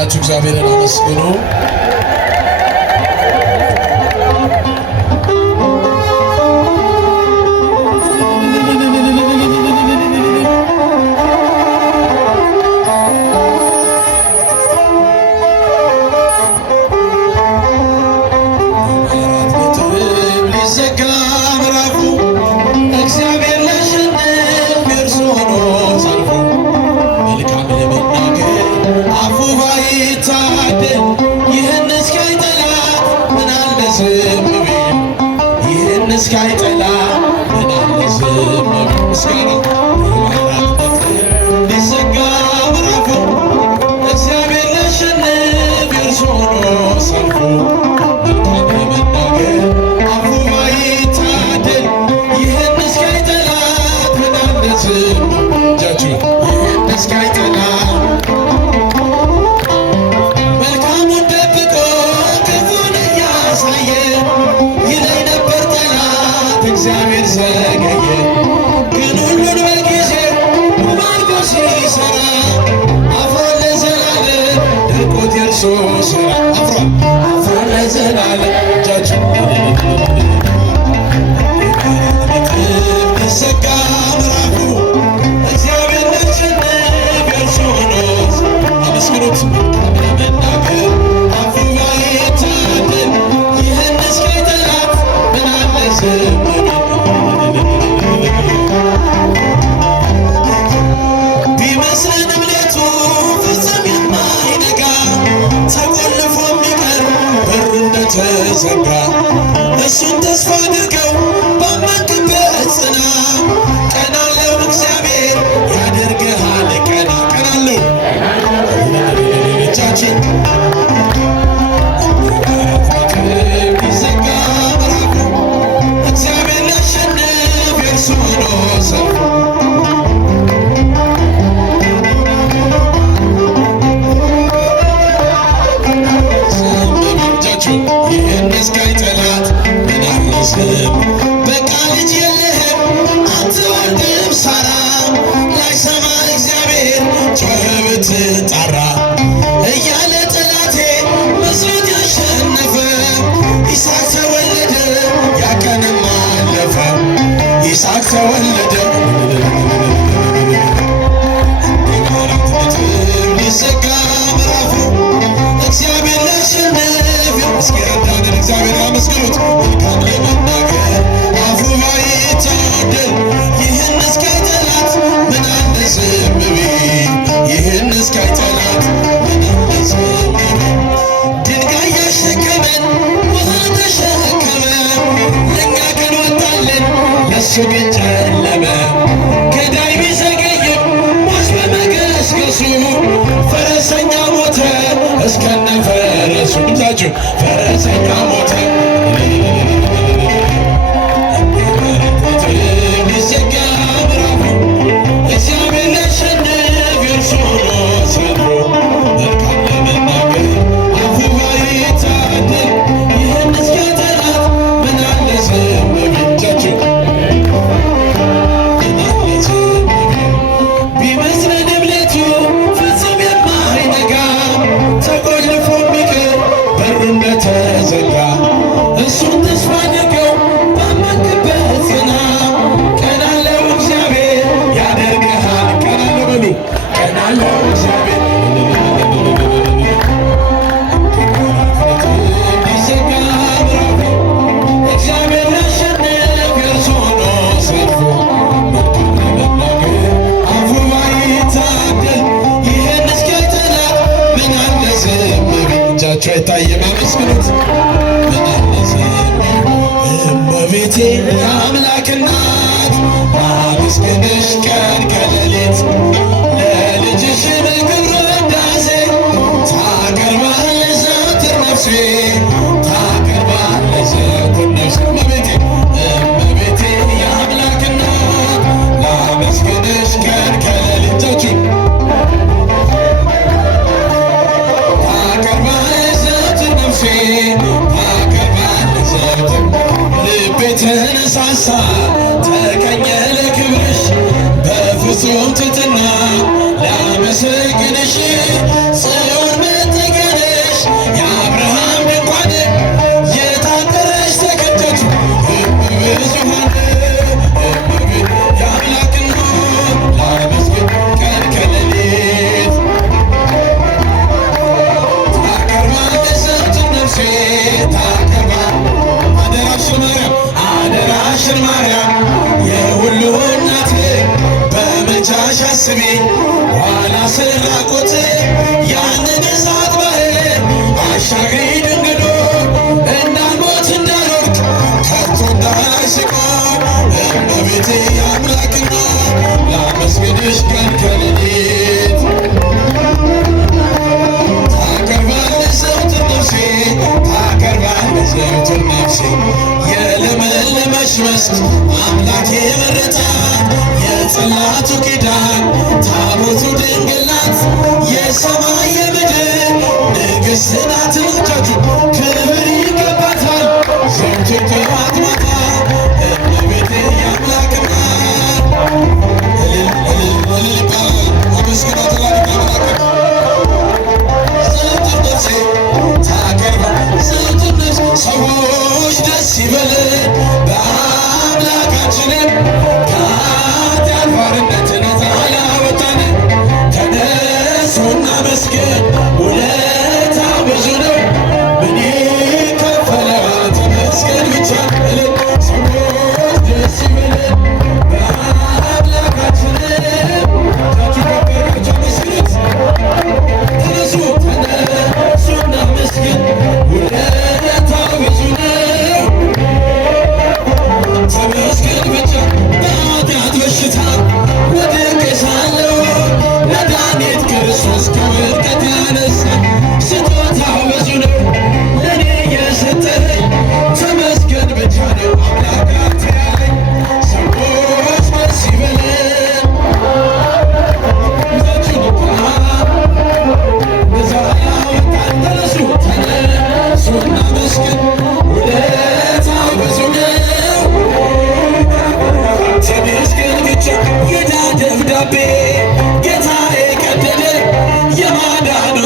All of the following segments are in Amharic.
ብላችሁ እግዚአብሔርን አመስግኑ። እስካይጠላ ምን አለ ዝም ምስጋና ሊዘጋ ምዕራፉ እግዚአብሔር ሊያሸንፍ የእርሱ ሆኖ ሰልፉ መልካም ለመናገር አፉ ባይታደል ይህን እስካይጠላ ምን አለ ዝም እጃችሁ ይህን እስካይጠላ መልካሙን ደብቆ ክፉን እያሳየ ይለኝ ነበር እግዚአብሔር ዘገየ ግን ሁሉን በጊዜው ባርኮ ሲሰራ አፍሯል ለዘላለም ደርቆት የእርሱ ሥራ አፍሯል ለዘላለም እጃችሁ ሊዘጋ ምዕራፉ እግዚአብሔር ሊያሸንፍ የእርሱ ሆኖ አመስግኑት ለመናገር አፉ ባይታደል ይህን እስካይጠላት ምን አለ ዝም ቢመስለን እምነቱ ፍጹም የማይነጋ ተቆልፎ የሚቀር በሩ እንደተዘጋ እሱን ተስፋ አድርገው ባመንክበት ጽና። ቀና አለው እግዚአብሔር ያደርግሃል ቀና ቀና አለው እጃችን ሊዘጋ ምዕራፉ እግዚአብሔር ሊያሸንፍ የእርሱ ሆኖ ሰልፉ ይህን እስካይጠላት ምን አለ ዝም በቃ ልጅ የለህም አትወልድም ሳራ ላይሰማ እግዚአብሔር ጮኸ ብትጣራ እያለ ጠላቴ መስሎት ያሸነፈ ይስሐቅ ተወለደ ያቀንም አለፈ ይስሐቅ ተወለደ ሊዘጋ ምዕራፉ እግዚአብሔር ሊያሸንፍ እስኪረዳንን እግዚአብሔር አመስግኑት መልካም ለመናገር አፉ ባይታደል ይህን እስካይጠላት ምን አለ ዝም ቢል ይህን እስካይጠላት ምን አለ ዝም ቢል ድንጋይ ያሸከመን ውሃ ተሸከመ ለእኛ ቀን ወጣልን ለእሱ ግን ጨለመ ገዳይ ቢዘገይም ሞት በመገስገሱ ፈረሰኛ ሞተ እስከነ ፈረሱ እጃችሁ ፈረሰኛ ሞተ ሊዘጋ ምዕራፉ እግዚአብሔር ሊያሸንፍ የእርሱ ሆኖ ሰልፉ መልካም ለመናገር አፉ ባይታደል ይህን እስኪጠላት ምን አለ ዝም ቢል እጃችሁ ምን አለ ዝም ቢል ቢመስለን እምነቱ ፍጹም የማይነጋ ተቆልፎ የሚቀር በሩ እንደተዘጋ እሱን ተስፋ አድርገው ባመንክበት ጽና። ቀና አለው እግዚአብሔር ያደርግሃል ቀና አለው በሉ ቀና አለው እግዚአብሔር ሊዘጋ ምዕራፉ እግዚአብሔር ሊያሸንፍ የእርሱ ሆኖ ሰልፉ መልካም ለመናገር አፉ ባይታደል ይህን እስኪጠላት ምን አለ ዝም ቢል እጃችሁ አይታየም አመስግኑት ምን አለ ዝም ቢል እመቤቴ የአምላክ እናት አመስግንሽ ቀን ከሌሊት ለልጅሽ በክብር ውዳሴ ታቀርባለች ዘወትር ነፍሴ ታቀርባለች ዘወትር ነፍሴ እመቤቴ የአምላክ እናት ላመስግንሽ ቀን ከሌሊት እጃችሁ ታቀርባለች ዘወትር ነፍሴ ታቀርባለች ዘወትር ልቤ ተነሳሳ ተቀኘ ለክብርሽ በፍጹም ትሕትና ላመሰግንሽ ጽዮን መጣ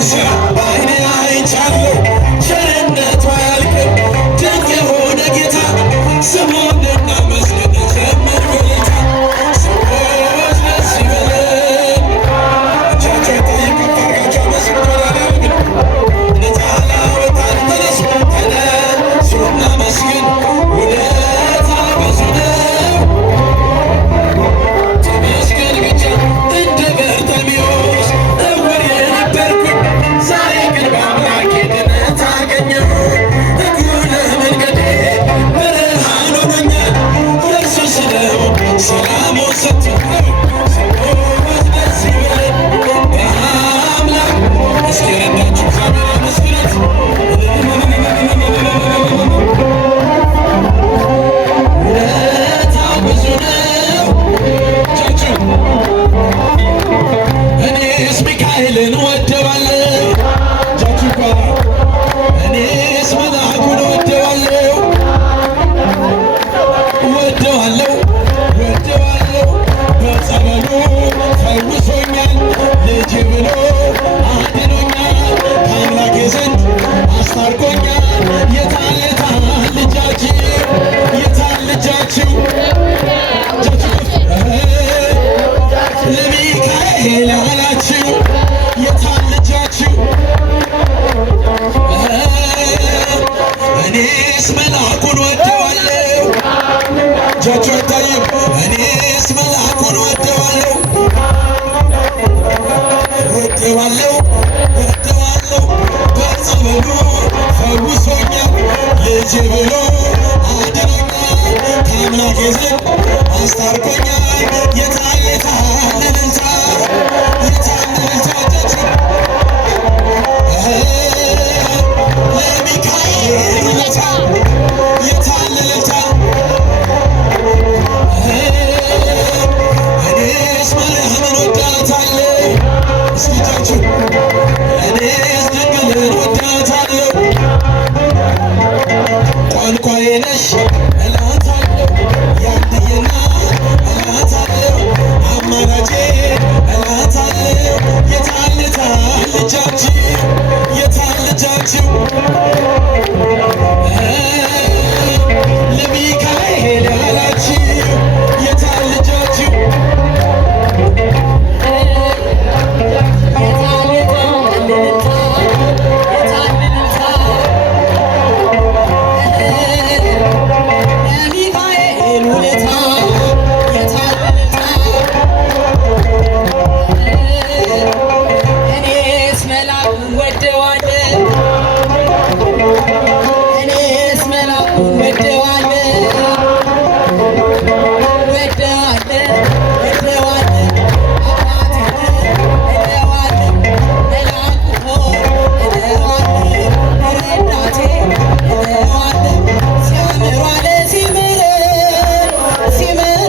ስራ በዓይኔ አይቻለሁ። ቸርነቱ አያልቅም ድንቅ የሆነ ጌታ ስሙን እናመስግን ዘምር በጌታ ሰዎች ደስ ይበለን። እጃቸው ይታይም ከፍ አድርጋችሁ አመስግኑ። ነፃላወጣን ተነሱ ተነሱ እናመስግን ውለታ ብዙ ነው። ተመስገን ብቻ እንደ በርጤሜዎስ እውር የነበርኩኝ ዛሬ ግን በአምላኬ ድነት አገኘሁ። እግሩ ለመንገዴ ብርሃን ሆኖኛል። የእርሱ ስለው ሰላሙን ሰጥቶኛል። ሰዎች ደስ ይበለን በአምላክ እስኪ ረዳችሁ እግዚአብሔር አመስግኑት። ውለታው ብዙ ነው። እጃችሁ እኔስ ሚካኤልን ወደዋለሁ። እጃችሁ ይባላል። እኔስ መልአኩን ወደዋለሁ ወደዋለሁ ወደዋለሁ። በጸበሉ ፈውሶኛል። ልጅ ብሎ አድኖኛል። ከአምላኬ ዘንድ አስታርቆኛል። የታል የታል ልጃችሁ የታል ልጃችሁ? ለሚካኤል አላችሁ የታል ልጃችሁ? እኔስ መልአኩን ወደዋለሁ። እጃችሁ አይታይም። እኔስ መልአኩን ወደዋለሁ ወደዋለሁ ወደዋለሁ። በጸበሉ ፈውሶኛል። ልጅ ብሎ አድኖኛል። ከአምላኬ ዘንድ አስታርቆኛል። የታል የታል እልልታ የታል እልልታ? ለሚካኤል ውለታ የታል እልልታ? እኔስ ማርያምን ወዳታለሁ። እስኪ እጃችሁ እኔስ ድንግልን ወዳታለሁ። ቋንቋዬ ነሽ እላታለሁ። ያንድዬ እናት እላታለሁ። አማላጄ እላታለሁ። የታል የታል ልጃችሁ የታል ልጃችሁ? ለሚካኤል ያላችሁ የታል ልጃችሁ? ሲመር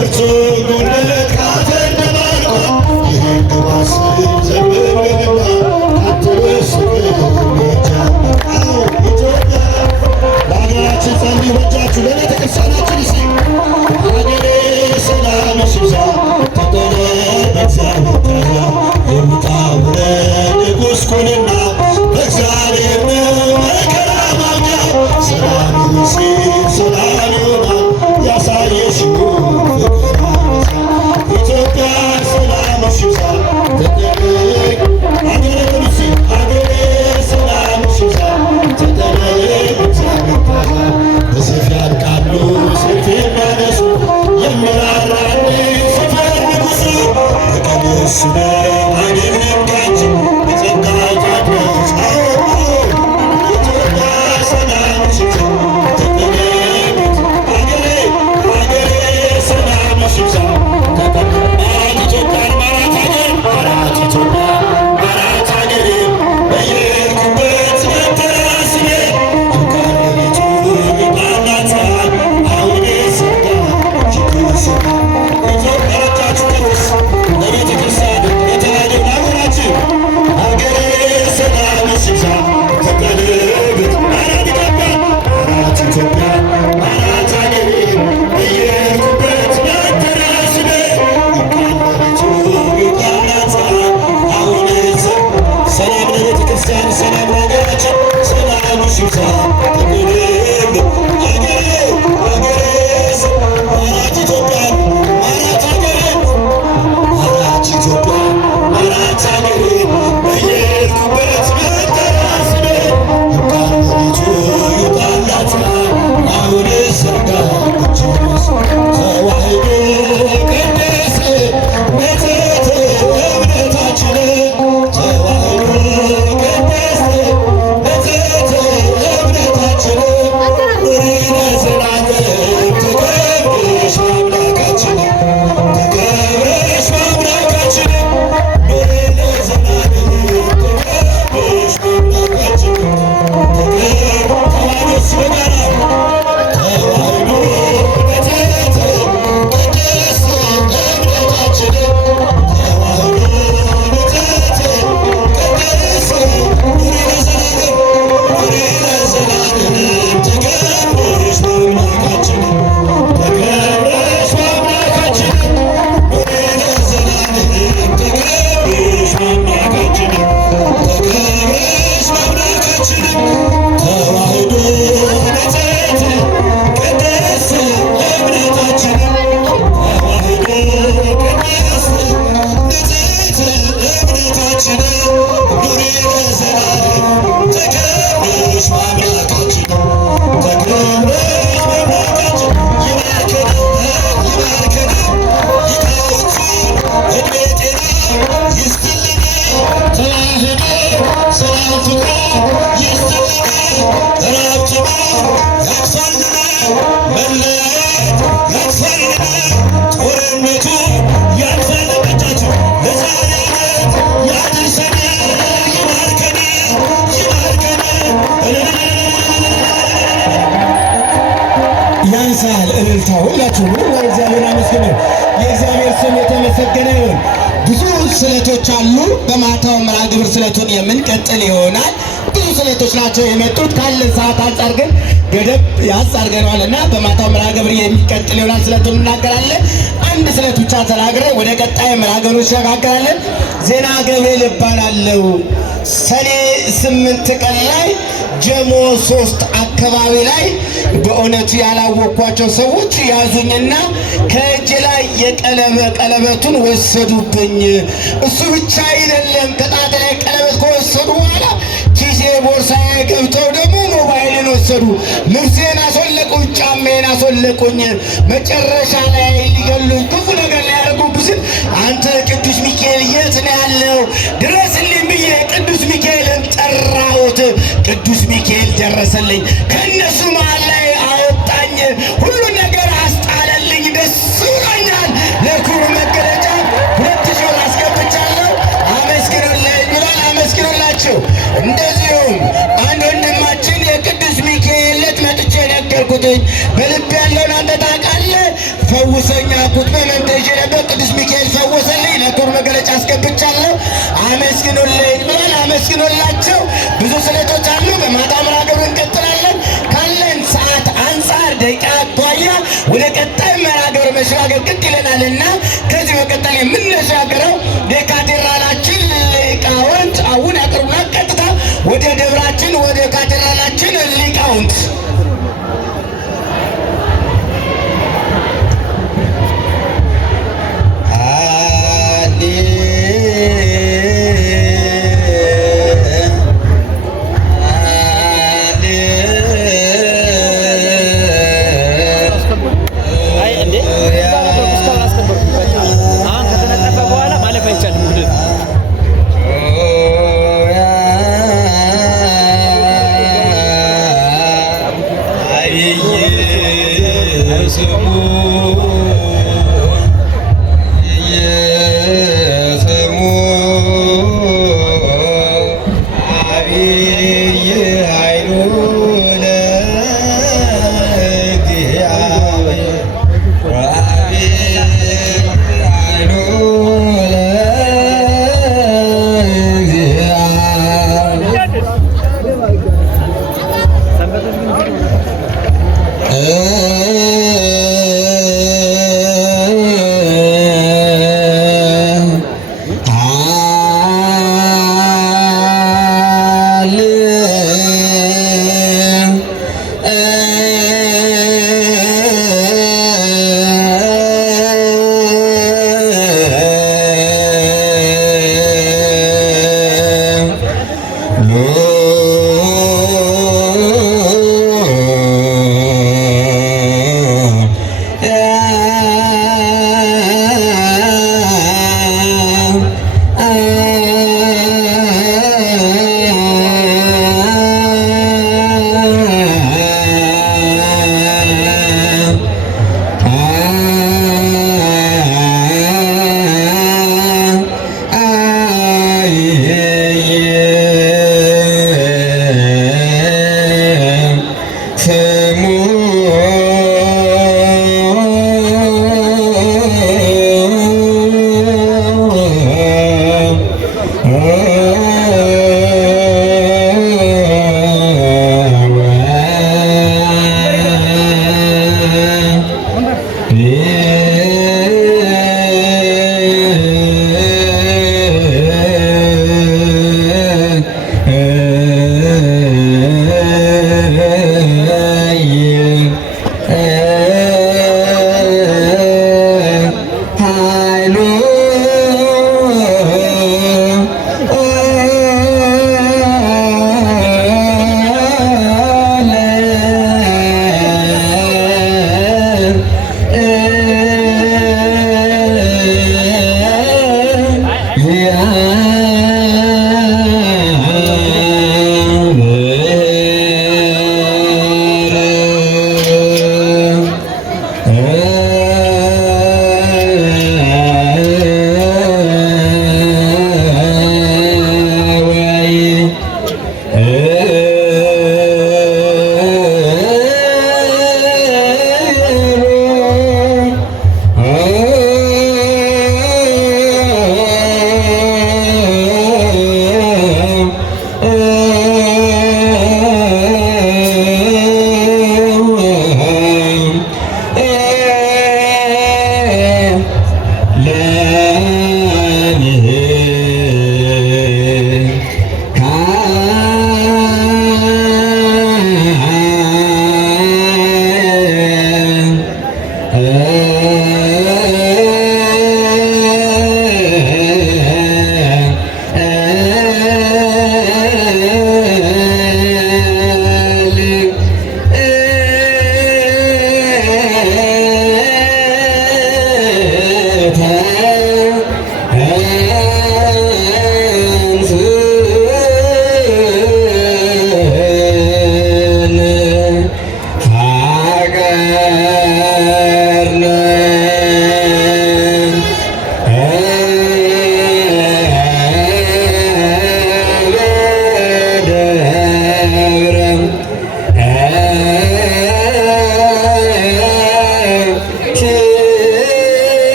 ብርቱ ጉልበት ካተንደባልባ ይህን ግባስብ ዘመንገንባ አትበስቅ ጃመቃው ኢትዮጵያ ለሀገራችን ጸልዩ በጃችሁ ለቤተ ክርስቲያናችን ሲ ሀገሬ ሰላም ሽብዛ ተቆለል በእግዚአብሔር ተዛ የውጣ ውረድ ንጉሥ ኩንና በእግዚአብሔር መከራ ማግኛ ሰላም ሲል ሰላም ይሆናል ያሳየሽው ፍቅር ኢትዮጵያ ሰላም ሽብዛ ተጠበቅ ሀገሬ ቅዱስ ሀገሬ ሰላም ሽብዛ ተጠበቅ እግዚአብሔር ተዛ በሰይፍ ያልቃሉ ሰይፍ የሚያነሱ የሚራራል ሰፈር ንጉሥ በቀንስ ነው አገሬም ጋች በጸጋ ታድረስ ኢትዮጵያ ሰላም ሽብዛ ተጠበቅ ሀገሬ ሰላም ሽብዛ ተጠበቅ ኢትዮጵያን ማራት ሀገር ማራት ኢትዮጵያ ማራት ሀገሬ በየሄድኩበት መተራስቤ ከቃለቤቱ ይባላታል አሁን ስጋ ችግስጋ ኢትዮጵያ ረጃችሁ ቅዱስ ለቤተ ክርስቲያን የተዋደው ሀገራችን ሀገሬ ሰላም ሽብዛ ተጠበቅ ማራት ኢትዮጵያ ማራት ኢትዮጵያ ማራት ሀገሬ በየሄድኩበት መተራስቤ ከቃለቤቱ ይባላታል አሁን ሰላም ለቤተ ክርስቲያን ሰላም ለሀገራችን ሰላም ሽብዛ ተጠበቅ ሀገሬ ማራት ኢትዮጵያ ማራት ሀገሬ ማራት ኢትዮጵያ ማራት ሀገሬ በየሄድኩበት መተራስቤ ከቃለቤቱ ይባላታል አሁን ሰርጋ እጅስ ተዋሕዶ ቅድስ ቤተ እምነታችን ተዋሕዶ ቅድስ ቤተ እምነታችን ኑሪ ለዘላለም ተከብረሽ በአምላካችን ተከብረሽ በአምላካችን ኑሪ ለዘላለም ተከብረሽ በአምላካችን ተዋሕዶስ በጋራ ተዋሕዶ ቤተ ቅድስት እምነታችን ተዋሕዶ ቤተ ቅድስት ኑሪ ለዘላለም ተከብረሽ በአምላካችን ተከብረሽ በአምላካችን ኑሪ ለዘላለም ተከብረሽ በአምላካችን ተከብረሽ በአምላካችን ተዋሕዶ ቤተ ቅድስት እምነታችን ተዋሕዶ ቅድስት ቤተ እምነታችን ኑሪ ለዘላለም ተከብረሽ በአምላካችን ተከብረሽ በአምላካችን ይባርከን ይባርከን ይባርኩን እድሜ ጤና ይስጥልን ተዋሕዶ ሰላም ፍቅር ይስጥልን ራብ ጥማት ያጥፋልን መለያየት ያጥፋልን ጦርነቱ ያጥፋልን በእጃችሁ ለዛሬ ዓመት ያድርሰን ይባርከን ይባርከን ያንሳል እልልታ ሁላችሁ እግዚአብሔር አመስግኑ። የእግዚአብሔር ስም የተመሰገነ ይሁን። ብዙ ስለቶች አሉ። በማታው መርሐ ግብር ስለቱን የምንቀጥል ይሆናል። ብዙ ስለቶች ናቸው የመጡት። ካለን ሰዓት አንጻር ግን ገደብ ያዝ አድርገነዋል እና በማታው መርሐ ግብር የሚቀጥል ይሆናል። ስለቱን እናገራለን። አንድ ስለት ብቻ ተናግረን ወደ ቀጣይ መርሐ ግብር እንሸጋገራለን። ዜና ገብርኤል እባላለሁ። ሰኔ 8 ቀን ላይ ጀሞ 3 አካባቢ ላይ በእውነቱ ያላወቅኳቸው ሰዎች ያዙኝና ከእጅ ላይ ቀለበቱን ወሰዱብኝ። እሱ ብቻ አይደለም፣ ከጣት ላይ ቀለበት ከወሰዱ በኋላ ኪሴ ቦርሳዬ ገብተው ደግሞ ሞባይልን ወሰዱ። ልብሴን አስወለቁኝ፣ ጫሜን አስወለቁኝ። መጨረሻ ላይ ሊገሉኝ ክፉ ነገር ሊያደርጉብኝ ስል አንተ ቅዱስ ሚካኤል የት ነው ያለው? ድረስልኝ ብዬ ቅዱስ ሚካኤልን ጠራሁት። ቅዱስ ሚካኤል ደረሰልኝ። ከእነሱ መሃል ላይ አወጣኝ። ሁሉ ነገር አስጣለልኝ። ደስ ብሎኛል። ለክብሩ መገለጫ 2000 ብር አስገብቻለሁ። አመስግኑልኝ ብሏል። አመስግኑላችሁ። እንደዚሁም አንድ ወንድማችን የቅዱስ ሚካኤል ዕለት መጥቼ ነገርኩትኝ። በልብ ያለውን አንተ ታውቃለህ፣ ፈውሰኛ ኩት መግለጫ አስገብቻለሁ። አመስግኑልኝ ብሏል። አመስግኑላቸው። ብዙ ስለቶች አሉ። በማታ መርሃ ግብር እንቀጥላለን። ካለን ሰዓት አንጻር ደቂቃ አኳያ ወደ ቀጣይ መርሃ ግብር መሸጋገር ግድ ይለናልና ከዚህ በቀጣይ የምንሻገረው የካቴድራላችን ሊቃውንት አሁን ያቀርቡና ቀጥታ ወደ ደብራችን ወደ ካቴድራላችን ሊቃውንት